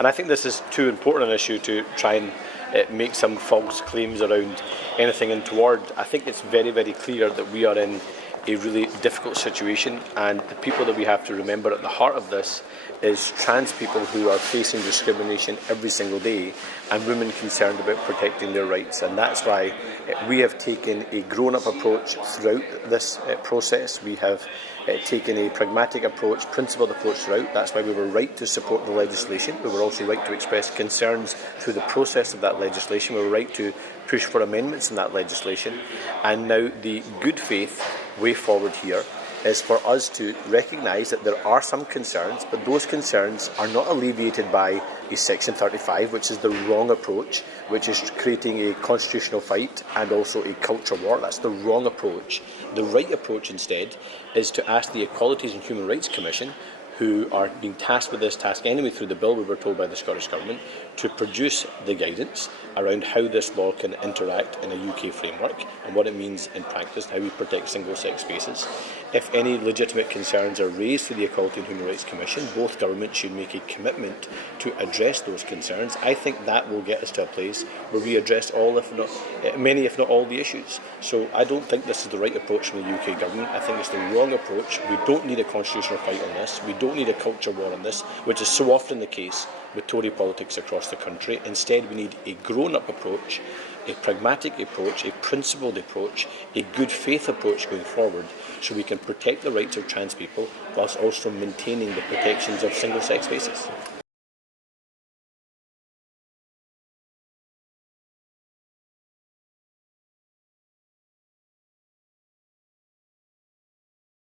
And I think this is too important an issue to try and make some false claims around anything untoward. I think it's very, very clear that we are in a really difficult situation, and the people that we have to remember at the heart of this is trans people who are facing discrimination every single day, and women concerned about protecting their rights. And that's why we have taken a grown-up approach throughout this process. We have taken a pragmatic approach, principled approach throughout. That's why we were right to support the legislation. We were also right to express concerns through the process of that legislation. We were right to push for amendments in that legislation. And now the good faith way forward here is for us to recognise that there are some concerns, but those concerns are not alleviated by a Section 35, which is the wrong approach, which is creating a constitutional fight and also a culture war. That's the wrong approach. The right approach instead is to ask the Equalities and Human Rights Commission, who are being tasked with this task anyway through the bill we were told by the Scottish Government, to produce the guidance around how this law can interact in a UK framework and what it means in practice, how we protect single-sex spaces. If any legitimate concerns are raised to the Equality and Human Rights Commission, both governments should make a commitment to address those concerns. I think that will get us to a place where we address all, if not many, if not all, the issues. So I don't think this is the right approach from the UK government. I think it's the wrong approach. We don't need a constitutional fight on this. We don't need a culture war on this, which is so often the case with Tory politics across the country. Instead, we need a grown-up approach, a pragmatic approach, a principled approach, a good faith approach going forward, so we can protect the rights of trans people whilst also maintaining the protections of single-sex spaces.